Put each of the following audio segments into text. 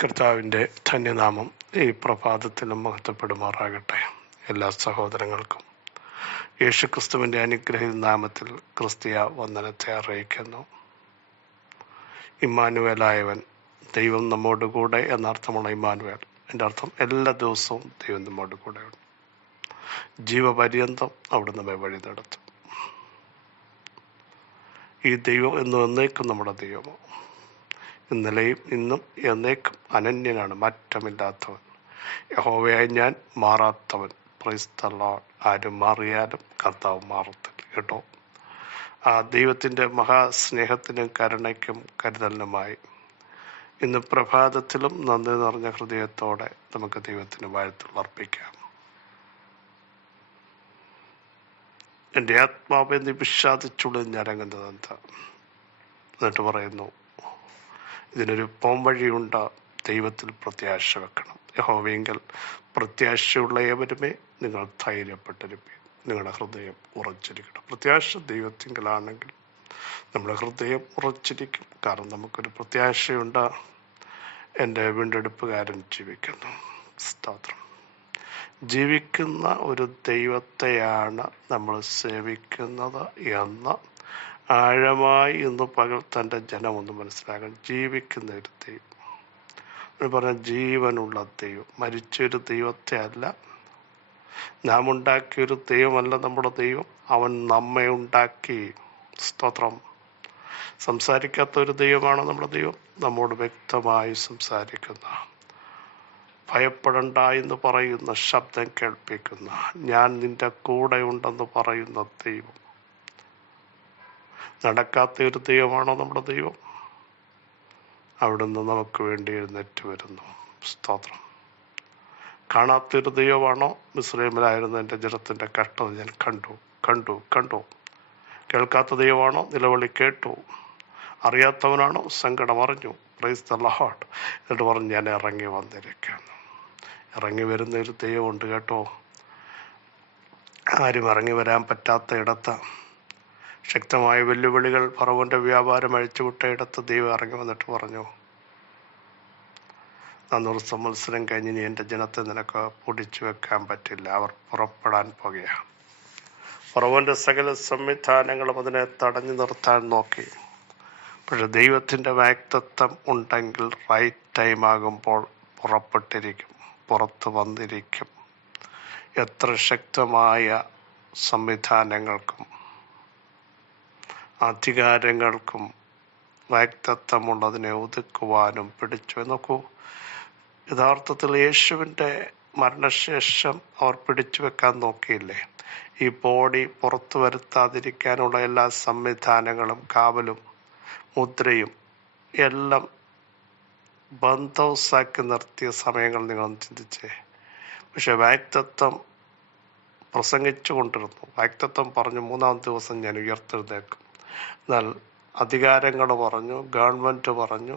കർത്താവിൻ്റെ ധന്യനാമം ഈ പ്രഭാതത്തിലും മഹത്വപ്പെടുമാറാകട്ടെ. എല്ലാ സഹോദരങ്ങൾക്കും യേശുക്രിസ്തുവിൻ്റെ അനുഗ്രഹീത നാമത്തിൽ ക്രിസ്തീയ വന്ദനത്തെ അറിയിക്കുന്നു. ഇമ്മാനുവേലായവൻ, ദൈവം നമ്മോട് കൂടെ എന്നർത്ഥമുള്ള ഇമ്മാനുവേൽ. എൻ്റെ അർത്ഥം എല്ലാ ദിവസവും ദൈവം നമ്മോട് കൂടെയുണ്ട്. ജീവപര്യന്തം അവിടെ നമ്മെ വഴി നടത്തും. ഈ ദൈവം എന്നും എന്നേക്കും നമ്മുടെ ദൈവമാണ്. ഇന്നലെയും ഇന്നും എന്നേക്കും അനന്യനാണ്, മാറ്റമില്ലാത്തവൻ. യഹോവയായി ഞാൻ മാറാത്തവൻ. Praise the Lord. ആരും മാറിയാലും കർത്താവ് മാറത്തില്ല കേട്ടോ. ആ ദൈവത്തിൻ്റെ മഹാസ്നേഹത്തിനും കരുണയ്ക്കും കരുതലിനുമായി ഇന്ന് പ്രഭാതത്തിലും നന്ദി നിറഞ്ഞ ഹൃദയത്തോടെ നമുക്ക് ദൈവത്തിന് വാഴ്ത്തുകൾ അർപ്പിക്കാം. എൻ്റെ ആത്മാവെ നീ വിഷാദിച്ചുളിഞ്ഞരങ്ങുന്നതെന്താ? എന്നിട്ട് പറയുന്നു, ഇതിനൊരു പോംവഴിയുണ്ട്. ദൈവത്തിൽ പ്രത്യാശ വെക്കണം. യഹോവയെങ്കിൽ പ്രത്യാശയുള്ള ഏവരുമേ നിങ്ങൾ ധൈര്യപ്പെട്ടിരിപ്പീൻ. നിങ്ങളുടെ ഹൃദയം ഉറച്ചിരിക്കണം. പ്രത്യാശ ദൈവത്തിങ്കലാണെങ്കിൽ നമ്മുടെ ഹൃദയം ഉറച്ചിരിക്കും. കാരണം നമുക്കൊരു പ്രത്യാശയുണ്ട്. എൻ്റെ വീണ്ടെടുപ്പുകാരൻ ജീവിക്കുന്നു. സ്തോത്രം. ജീവിക്കുന്ന ഒരു ദൈവത്തെയാണ് നമ്മൾ സേവിക്കുന്നത് എന്ന് ആഴമായി ഇന്ന് പകൽ തൻ്റെ ജനം ഒന്ന് മനസ്സിലാക്കണം. ജീവിക്കുന്ന ഒരു ദൈവം എന്ന് പറഞ്ഞാൽ ജീവനുള്ള ദൈവം, മരിച്ചൊരു ദൈവത്തെ അല്ല. നാം ഉണ്ടാക്കിയൊരു ദൈവമല്ല നമ്മുടെ ദൈവം. അവൻ നമ്മെ ഉണ്ടാക്കി. സ്തോത്രം. സംസാരിക്കാത്ത ഒരു ദൈവമാണ് നമ്മുടെ ദൈവം. നമ്മോട് വ്യക്തമായി സംസാരിക്കുന്ന, ഭയപ്പെടണ്ട എന്ന് പറയുന്ന, ശബ്ദം കേൾപ്പിക്കുന്ന, ഞാൻ നിന്റെ കൂടെ ഉണ്ടെന്ന് പറയുന്ന ദൈവം. നടക്കാത്ത ഒരു ദൈവമാണോ നമ്മുടെ ദൈവം? അവിടുന്ന് നമുക്ക് വേണ്ടി എഴുന്നേറ്റ് വരുന്നു. സ്തോത്രം. കാണാത്തൊരു ദൈവമാണോ? മിസ്രൈമിലായിരുന്ന എൻ്റെ ജനത്തിൻ്റെ കഷ്ടത ഞാൻ കണ്ടു. കേൾക്കാത്ത ദൈവമാണോ? നിലവിളി കേട്ടു. അറിയാത്തവനാണോ? സങ്കടം അറിഞ്ഞു. Praise the Lord. എന്നിട്ട് പറഞ്ഞ് ഞാൻ ഇറങ്ങി വന്നിരിക്കുന്നു. ഇറങ്ങി വരുന്ന ഒരു ദൈവമുണ്ട് കേട്ടോ. ആരും ഇറങ്ങി വരാൻ പറ്റാത്ത ഇടത്ത്, ശക്തമായ വെല്ലുവിളികൾ, ഫറവോന്റെ വ്യാപാരം അഴിച്ചുവിട്ട ഇടത്ത് ദൈവം ഇറങ്ങി വന്നിട്ട് പറഞ്ഞു, 400 സംവത്സരം കഴിഞ്ഞ് ഇനി എൻ്റെ ജനത്തെ നിനക്ക് പൊടിച്ചു വെക്കാൻ പറ്റില്ല. അവർ പുറപ്പെടാൻ പോകുകയാണ്. ഫറവോന്റെ സകല സംവിധാനങ്ങളും അതിനെ തടഞ്ഞു നിർത്താൻ നോക്കി. പക്ഷെ ദൈവത്തിൻ്റെ വാഗ്ദത്തം ഉണ്ടെങ്കിൽ റൈറ്റ് ടൈം ആകുമ്പോൾ പുറപ്പെട്ടിരിക്കും, പുറത്ത് വന്നിരിക്കും. എത്ര ശക്തമായ സംവിധാനങ്ങൾക്കും അധികാരങ്ങൾക്കും വാഗ്ദത്തമുള്ളതിനെ ഒതുക്കുവാനും പിടിച്ചു. നോക്കൂ, യഥാർത്ഥത്തിൽ യേശുവിൻ്റെ മരണശേഷം അവർ പിടിച്ചു വെക്കാൻ നോക്കിയില്ലേ? ഈ ബോഡി പുറത്തു വരുത്താതിരിക്കാനുള്ള എല്ലാ സംവിധാനങ്ങളും, കാവലും മുദ്രയും എല്ലാം ബന്ധൗസാക്കി നിർത്തിയ സമയങ്ങൾ നിങ്ങളൊന്ന് ചിന്തിച്ചേ. പക്ഷെ വാഗ്ദത്തം പ്രസംഗിച്ചു കൊണ്ടിരുന്നു. വാഗ്ദത്തം പറഞ്ഞു, 3-ാം ദിവസം ഞാൻ ഉയർത്തെഴുന്നേൽക്കും. എന്നാൽ അധികാരങ്ങൾ പറഞ്ഞു, ഗവൺമെൻറ് പറഞ്ഞു,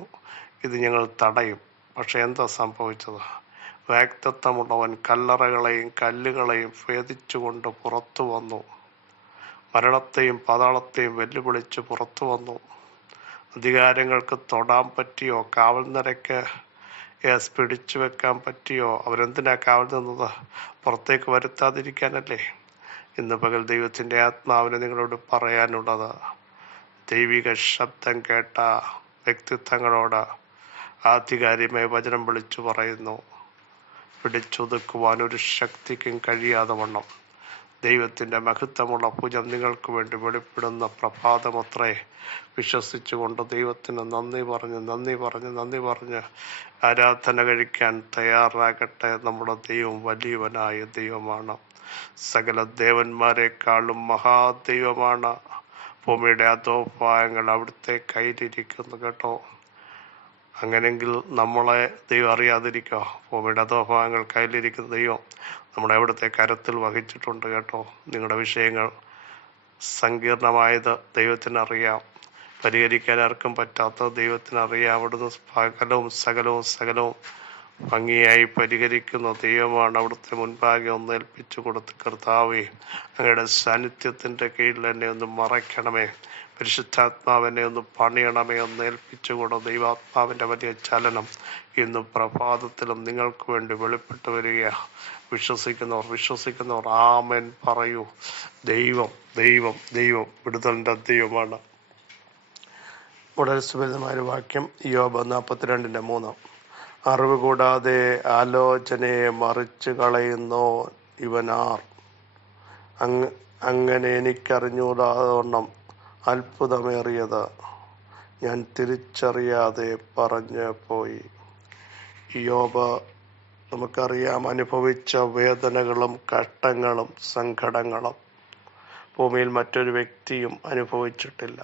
ഇത് ഞങ്ങൾ തടയും. പക്ഷെ എന്താ സംഭവിച്ചത്? വാഗ്ദത്തമുള്ളവൻ കല്ലറകളെയും കല്ലുകളെയും ഭേദിച്ചുകൊണ്ട് പുറത്തു വന്നു. മരണത്തെയും പാതാളത്തെയും വെല്ലുവിളിച്ച് പുറത്തു വന്നു. അധികാരങ്ങൾക്ക് തൊടാൻ പറ്റിയോ? കാവൽ നിരക്ക് പിടിച്ചു വെക്കാൻ പറ്റിയോ? അവരെന്തിനാ കാവൽ നിന്നത്? പുറത്തേക്ക് വരുത്താതിരിക്കാനല്ലേ? ഇന്ന് പകൽ ദൈവത്തിൻ്റെ ആത്മാവിനെ നിങ്ങളോട് പറയാനുള്ളത്, ദൈവിക ശബ്ദം കേട്ട വ്യക്തിത്വങ്ങളോട് ആധികാരികമായ വചനം വിളിച്ചു പറയുന്നു, പിടിച്ചൊതുക്കുവാൻ ഒരു ശക്തിക്കും കഴിയാതെ വണ്ണം ദൈവത്തിൻ്റെ മഹത്വമുള്ള ഭുജം നിങ്ങൾക്ക് വേണ്ടി വെളിപ്പെടുന്ന പ്രഭാതമത്രേ. വിശ്വസിച്ചുകൊണ്ട് ദൈവത്തിന് നന്ദി പറഞ്ഞ് ആരാധന കഴിക്കാൻ തയ്യാറാകട്ടെ. നമ്മുടെ ദൈവം വലിയവനായ ദൈവമാണ്. സകല ദേവന്മാരെക്കാളും മഹാദൈവമാണ്. ഭൂമിയുടെ അധോഭാഗങ്ങൾ അവിടുത്തെ കയ്യിലിരിക്കുന്നു കേട്ടോ. അങ്ങനെങ്കിൽ നമ്മളെ ദൈവം അറിയാതിരിക്കുക? ഭൂമിയുടെ അധോഭാഗങ്ങൾ കയ്യിലിരിക്കുന്ന ദൈവം നമ്മുടെ അവിടുത്തെ കരത്തിൽ വഹിച്ചിട്ടുണ്ട് കേട്ടോ. നിങ്ങളുടെ വിഷയങ്ങൾ സങ്കീർണമായത് ദൈവത്തിനറിയാം. പരിഹരിക്കാൻ ആർക്കും പറ്റാത്ത ദൈവത്തിനറിയാം. അവിടുന്ന് സകലവും ഭംഗിയായി പരിഹരിക്കുന്ന ദൈവമാണ്. അവിടുത്തെ മുൻപാകെ ഒന്ന് ഏൽപ്പിച്ചു കൊടുത്ത്, കർത്താവേ, അങ്ങയുടെ സാന്നിധ്യത്തിൻ്റെ കീഴിൽ എന്നെ ഒന്ന് മറയ്ക്കണമേ. പരിശുദ്ധാത്മാവിനെ ഒന്ന് പണിയണമേ എന്ന് ഏൽപ്പിച്ചുകൊണ്ട് ദൈവാത്മാവിൻ്റെ വലിയ ചലനം ഇന്ന് പ്രഭാതത്തിലും നിങ്ങൾക്ക് വേണ്ടി വെളിപ്പെട്ട് വരിക. വിശ്വസിക്കുന്നവർ ആമേൻ പറയൂ. ദൈവം ദൈവം ദൈവം വിടുതലിൻ്റെ ദൈവമാണ്. വളരെ സുപരിതമായ വാക്യം യോബ് 42:3. അറിവ് കൂടാതെ ആലോചനയെ മറിച്ചു കളയുന്നോ ഇവനാർ? അങ്ങനെ എനിക്കറിഞ്ഞൂടാതോണം അത്ഭുതമേറിയത് ഞാൻ തിരിച്ചറിയാതെ പറഞ്ഞു പോയി. യോബ് നമുക്കറിയാം, അനുഭവിച്ച വേദനകളും കഷ്ടങ്ങളും സങ്കടങ്ങളും ഭൂമിയിൽ മറ്റൊരു വ്യക്തിയും അനുഭവിച്ചിട്ടില്ല.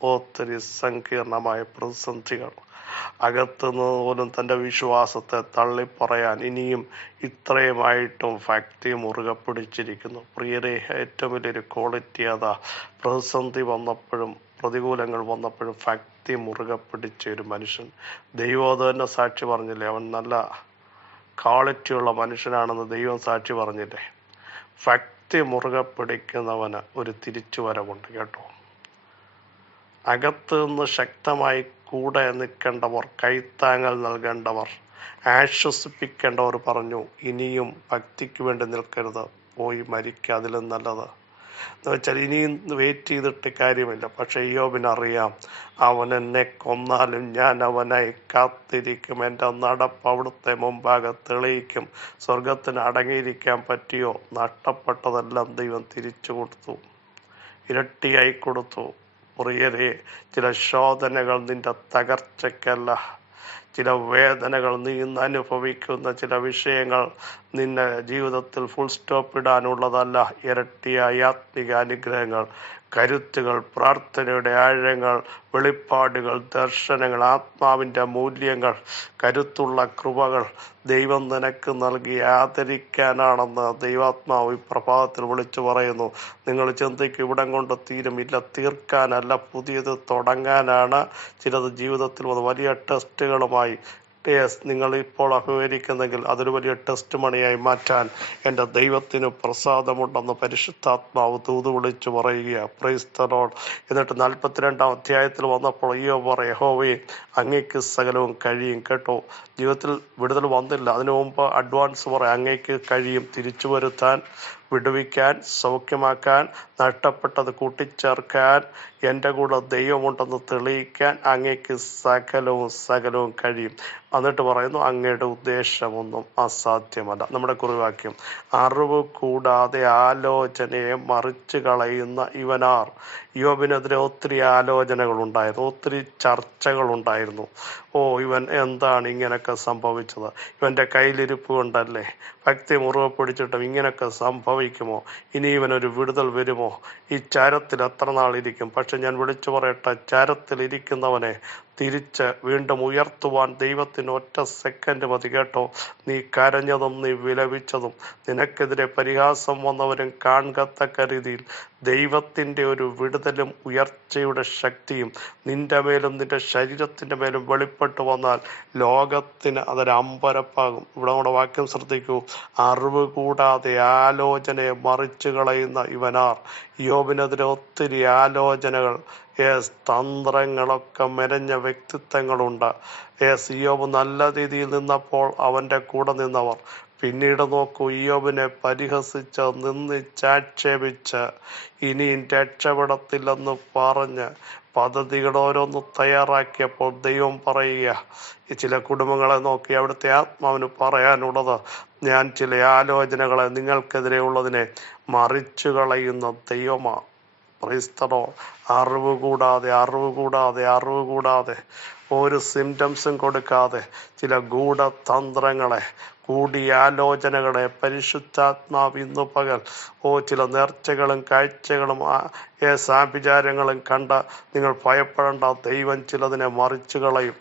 ഒത്തിരി സങ്കീർണമായ പ്രതിസന്ധികൾ, അകത്തുനിന്ന് പോലും തൻ്റെ വിശ്വാസത്തെ തള്ളിപ്പറയാൻ ഇനിയും ഇത്രയുമായിട്ടും ഭക്തി മുറുകെ പിടിച്ചിരിക്കുന്നു. പ്രിയരെ, ഏറ്റവും വലിയൊരു ക്വാളിറ്റി അതാ. പ്രതിസന്ധി വന്നപ്പോഴും പ്രതികൂലങ്ങൾ വന്നപ്പോഴും ഭക്തി മുറുകെ പിടിച്ച ഒരു മനുഷ്യൻ. ദൈവം അത് തന്നെ സാക്ഷി പറഞ്ഞില്ലേ, അവൻ നല്ല ക്വാളിറ്റിയുള്ള മനുഷ്യനാണെന്ന് ദൈവം സാക്ഷി പറഞ്ഞില്ലേ. ഭക്തി മുറുകെ പിടിക്കുന്നവന് ഒരു തിരിച്ചുവരവുണ്ട് കേട്ടോ. അകത്ത് നിന്ന് ശക്തമായി കൂടെ നിൽക്കേണ്ടവർ, കൈത്താങ്ങൽ നൽകേണ്ടവർ, ആശ്വസിപ്പിക്കേണ്ടവർ പറഞ്ഞു, ഇനിയും ഭക്തിക്ക് വേണ്ടി നിൽക്കരുത്, പോയി മരിക്കുക, അതിലും നല്ലത് എന്ന് വെച്ചാൽ ഇനിയും വെയിറ്റ് ചെയ്തിട്ട് കാര്യമില്ല. പക്ഷെ യോബിനറിയാം, അവൻ എന്നെ കൊന്നാലും ഞാൻ അവനായി കാത്തിരിക്കും, എൻ്റെ നടപ്പ് അവിടുത്തെ മുമ്പാകെ തെളിയിക്കും. സ്വർഗത്തിന് അടങ്ങിയിരിക്കാൻ പറ്റിയോ? നഷ്ടപ്പെട്ടതെല്ലാം ദൈവം തിരിച്ചു കൊടുത്തു, ഇരട്ടിയായി കൊടുത്തു. പ്രിയരെ, ചില ശോധനകൾ നിന്റെ തകർച്ചയ്ക്കല്ല, ചില വേദനകൾ നീ ഇന്ന് അനുഭവിക്കുന്ന ചില വിഷയങ്ങൾ നിന്റെ ജീവിതത്തിൽ ഫുൾ സ്റ്റോപ്പ് ഇടാനുള്ളതല്ല. ഇരട്ടിയായ ആത്മിക അനുഗ്രഹങ്ങൾ, കരുത്തുകൾ, പ്രാർത്ഥനയുടെ ആഴങ്ങൾ, വെളിപ്പാടുകൾ, ദർശനങ്ങൾ, ആത്മാവിൻ്റെ മൂല്യങ്ങൾ, കരുത്തുള്ള കൃപകൾ ദൈവം നിനക്ക് നൽകി ആദരിക്കാനാണെന്ന് ദൈവാത്മാവ് ഈ പ്രഭാതത്തിൽ വിളിച്ചു പറയുന്നു. നിങ്ങൾ ചിന്തയ്ക്ക് ഇവിടം കൊണ്ട് തീരുമില്ല, തീർക്കാനല്ല, പുതിയത് തുടങ്ങാനാണ്. ചിലത് ജീവിതത്തിൽ വലിയ ടെസ്റ്റുകളുമായി നിങ്ങൾ ഇപ്പോൾ അഭിമുഖീകരിക്കുന്നെങ്കിൽ അതൊരു വലിയ ടെസ്റ്റ് മണിയായി മാറ്റാൻ എൻ്റെ ദൈവത്തിന് പ്രസാദമുണ്ടെന്ന് പരിശുദ്ധാത്മാവ് തൂതു വിളിച്ചു പറയുക. Praise the Lord. എന്നിട്ട് 42-ാം അധ്യായത്തിൽ വന്നപ്പോൾ യഹോവേ, അങ്ങേക്ക് സകലവും കഴിയും. കേട്ടോ, ജീവിതത്തിൽ വിടുതൽ വന്നില്ല, അതിനു മുമ്പ് അഡ്വാൻസ് പറയാം. അങ്ങേക്ക് കഴിയും തിരിച്ചു വരുത്താൻ, വിടുവിക്കാൻ, സൗഖ്യമാക്കാൻ, നഷ്ടപ്പെട്ടത് കൂട്ടിച്ചേർക്കാൻ, എൻ്റെ കൂടെ ദൈവമുണ്ടെന്ന് തെളിയിക്കാൻ അങ്ങേക്ക് സകലവും കഴിയും. എന്നിട്ട് പറയുന്നു, അങ്ങയുടെ ഉദ്ദേശമൊന്നും അസാധ്യമല്ല. നമ്മുടെ കുറിവാക്യം, അറിവ് കൂടാതെ ആലോചനയെ മറിച്ചു കളയുന്ന ഇവനാർ. യോബിനെതിരെ ഒത്തിരി ആലോചനകളുണ്ടായിരുന്നു, ഒത്തിരി ചർച്ചകളുണ്ടായിരുന്നു. ഇവൻ എന്താണ് ഇങ്ങനെയൊക്കെ സംഭവിച്ചത്? ഇവൻ്റെ കയ്യിലിരിപ്പ് കൊണ്ടല്ലേ? ഭക്തി മുറുകെ പിടിച്ചിട്ടും ഇങ്ങനെയൊക്കെ സംഭവിക്കുമോ? ഇനി ഇവനൊരു വിടുതൽ വരുമോ? ഈ ചാരത്തിൽ എത്ര നാളിരിക്കും? പക്ഷെ ഞാൻ വിളിച്ചു പറയട്ടെ, ചാരത്തിലിരിക്കുന്നവനെ തിരിച്ച് വീണ്ടും ഉയർത്തുവാൻ ദൈവത്തിന് ഒറ്റ സെക്കൻഡ് മതി. കേട്ടോ, നീ കരഞ്ഞതും നീ വിലപിച്ചതും നിനക്കെതിരെ പരിഹാസം വന്നവരും കാണത്തക്ക രീതിയിൽ ദൈവത്തിൻ്റെ ഒരു വിടുതലും ഉയർച്ചയുടെ ശക്തിയും നിന്റെ മേലും നിന്റെ ശരീരത്തിൻ്റെ മേലും വെളിപ്പെട്ട് വന്നാൽ ലോകത്തിന് അതൊരു അമ്പരപ്പാകും. ഇവിടെ നമ്മുടെ വാക്യം ശ്രദ്ധിക്കൂ. അറിവ് കൂടാതെ ആലോചനയെ മറിച്ചു കളയുന്ന ഇവനാർ. യോബിനെതിരെ ഒത്തിരി ആലോചനകൾ, തന്ത്രങ്ങളൊക്കെ മെനഞ്ഞ വ്യക്തിത്വങ്ങളുണ്ട്. യോബ് നല്ല രീതിയിൽ നിന്നപ്പോൾ അവൻ്റെ കൂടെ നിന്നവർ പിന്നീട് നോക്കൂ, ഇയ്യോബിനെ പരിഹസിച്ച് നിന്ദിച്ചാക്ഷേപിച്ച് ഇനിയും രക്ഷപ്പെടത്തില്ലെന്ന് പറഞ്ഞ് പദ്ധതികൾ ഓരോന്ന് തയ്യാറാക്കിയപ്പോൾ ദൈവം പറയുക, ചില കുടുംബങ്ങളെ നോക്കി അവിടുത്തെ ആത്മാവിന് പറയാനുള്ളത്, ഞാൻ ചില ആലോചനകളെ നിങ്ങൾക്കെതിരെ ഉള്ളതിനെ മറിച്ചു കളയുന്ന ദൈവമാണ്. ക്രൈസ്തവോ, അറിവ് കൂടാതെ ഒരു സിംറ്റംസും കൊടുക്കാതെ ചില ഗൂഢതന്ത്രങ്ങളെ, കൂടിയാലോചനകളെ പരിശുദ്ധാത്മാവ് ഇന്നു പകൽ ചില നേർച്ചകളും കാഴ്ചകളും സാഭിചാരങ്ങളും കണ്ട നിങ്ങൾ ഭയപ്പെടേണ്ട. ദൈവം ചിലതിനെ മറിച്ചു കളയും.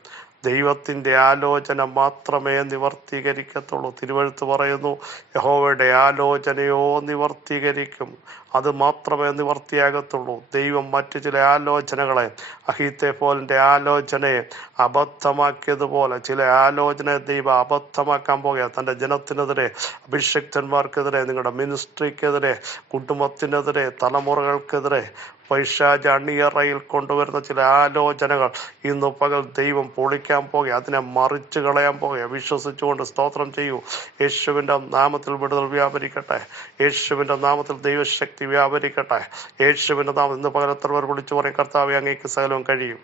ദൈവത്തിൻ്റെ ആലോചന മാത്രമേ നിവർത്തീകരിക്കത്തുള്ളൂ. തിരുവെഴുത്ത് പറയുന്നു, യഹോവയുടെ ആലോചനയോ നിവർത്തീകരിക്കും. അത് മാത്രമേ നിവർത്തിയാകത്തുള്ളൂ. ദൈവം മറ്റു ചില ആലോചനകളെ, അഹീത്തോഫെലിന്റെ ആലോചനയെ അബദ്ധമാക്കിയതുപോലെ ചില ആലോചനയെ ദൈവം അബദ്ധമാക്കാൻ പോകുക. തൻ്റെ ജനത്തിനെതിരെ, അഭിഷക്തന്മാർക്കെതിരെ, നിങ്ങളുടെ മിനിസ്ട്രിക്കെതിരെ, കുടുംബത്തിനെതിരെ, തലമുറകൾക്കെതിരെ പൈശാച് അണിയറയിൽ കൊണ്ടുവരുന്ന ചില ആലോചനകൾ ഇന്ന് പകൽ ദൈവം പൊളിക്കാൻ പോകുക, അതിനെ മറിച്ച് കളയാൻ പോകുക. വിശ്വസിച്ചുകൊണ്ട് സ്തോത്രം ചെയ്യൂ. യേശുവിൻ്റെ നാമത്തിൽ വിടുതൽ വ്യാപരിക്കട്ടെ. യേശുവിൻ്റെ നാമത്തിൽ ദൈവശക്തി വ്യാപരിക്കട്ടെ. യേശുവിൻ്റെ നാമത്തിൽ ഇന്ന് പകൽ എത്ര പേർ വിളിച്ചു പറയും, കർത്താവേ അങ്ങേക്ക് സകലവും കഴിയും.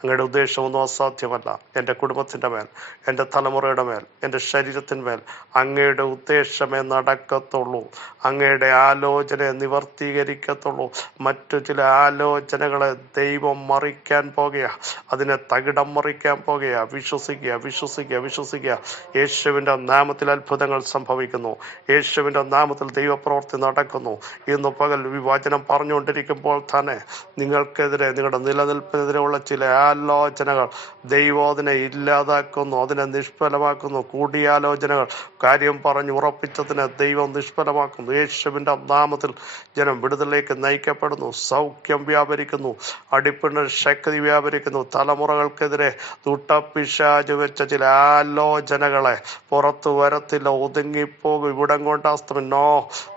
അങ്ങയുടെ ഉദ്ദേശമൊന്നും അസാധ്യമല്ല. എൻ്റെ കുടുംബത്തിൻ്റെ മേൽ, എൻ്റെ തലമുറയുടെ മേൽ, എൻ്റെ ശരീരത്തിന്മേൽ അങ്ങയുടെ ഉദ്ദേശമേ നടക്കത്തുള്ളൂ. അങ്ങയുടെ ആലോചനയെ നിവർത്തീകരിക്കത്തുള്ളൂ. മറ്റു ചില ആലോചനകളെ ദൈവം മറിക്കാൻ പോകുക, അതിനെ തകിടം മറിക്കാൻ പോകുക. വിശ്വസിക്കുക, വിശ്വസിക്കുക, വിശ്വസിക്കുക. യേശുവിൻ്റെ നാമത്തിൽ അത്ഭുതങ്ങൾ സംഭവിക്കുന്നു. യേശുവിൻ്റെ നാമത്തിൽ ദൈവപ്രവൃത്തി നടക്കുന്നു. ഇന്ന് പകൽ വിവചനം പറഞ്ഞുകൊണ്ടിരിക്കുമ്പോൾ തന്നെ നിങ്ങൾക്കെതിരെ, നിങ്ങളുടെ നിലനിൽപ്പിനെതിരെയുള്ള ചില ആലോചനകൾ ദൈവം അതിനെ ഇല്ലാതാക്കുന്നു, അതിനെ നിഷ്ഫലമാക്കുന്നു. കൂടിയാലോചനകൾ, കാര്യം പറഞ്ഞ് ഉറപ്പിച്ചതിനെ ദൈവം നിഷ്ഫലമാക്കുന്നു. യേശുവിൻ്റെ നാമത്തിൽ ജനം വിടുതലിലേക്ക് നയിക്കപ്പെടുന്നു. സൗഖ്യം വ്യാപരിക്കുന്നു. അടിപ്പിണ ശക്തി വ്യാപരിക്കുന്നു. തലമുറകൾക്കെതിരെ ദുഷ്ടപിശാച് വെച്ച ചില ആലോചനകളെ പുറത്തു വരത്തില്ല, ഒതുങ്ങിപ്പോകും. ഇവിടം കൊണ്ടാസ്തമിന്നോ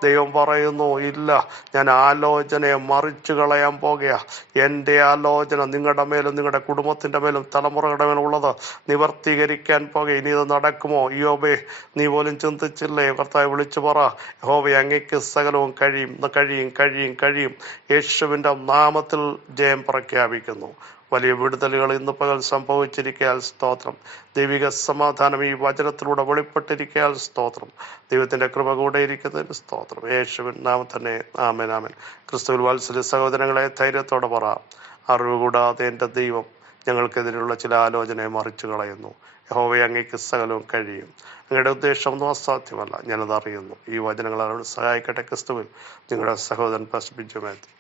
ദൈവം പറയുന്നു, ഇല്ല, ഞാൻ ആലോചനയെ മറിച്ചു കളയാൻ പോകുക. എൻ്റെ ആലോചന നിങ്ങളുടെ മേലും നിങ്ങളുടെ കുടുംബത്തിൻ്റെ മേലും തലമുറകളുടെ മേലും ഉള്ളത് നിവർത്തീകരിക്കാൻ പോകുക. ഇനി ഇത് നടക്കുമോ? യോബേ, നീ പോലും ചിന്തിച്ചില്ലേ? കർത്താവേ, വിളിച്ചു പറ, യഹോവേ അങ്ങേക്ക് സകലവും കഴിയും, കഴിയും, കഴിയും, കഴിയും. യേശുവിൻ്റെ നാമത്തിൽ ജയം പ്രഖ്യാപിക്കുന്നു. വലിയ വിടുതലുകൾ ഇന്ന് പകൽ സംഭവിച്ചിരിക്കയാൽ സ്തോത്രം. ദൈവിക സമാധാനം ഈ വചനത്തിലൂടെ വെളിപ്പെട്ടിരിക്കയാൽ സ്തോത്രം. ദൈവത്തിൻ്റെ കൃപ കൂടെ ഇരിക്കുന്നതിന് സ്തോത്രം. യേശുവിൻ നാമം തന്നെ. ആമേൻ, ആമേൻ. ക്രിസ്തുവിൽ വാത്സല്യ സഹോദരങ്ങളെ, ധൈര്യത്തോടെ പറ, അറിവ് കൂടാതെ എൻ്റെ ദൈവം ഞങ്ങൾക്കെതിരെയുള്ള ചില ആലോചനയെ മറിച്ചു കളയുന്നു. യഹോവേ അങ്ങേക്ക് സകലവും കഴിയും. അങ്ങയുടെ ഉദ്ദേശമൊന്നും അസാധ്യമല്ല. ഞാനത് അറിയുന്നു. ഈ വചനങ്ങൾ അവരോട് സഹായിക്കട്ടെ. ക്രിസ്തുവിൽ നിങ്ങളുടെ സഹോദരൻ പാസ്റ്റർ ബിജു മാത്യു.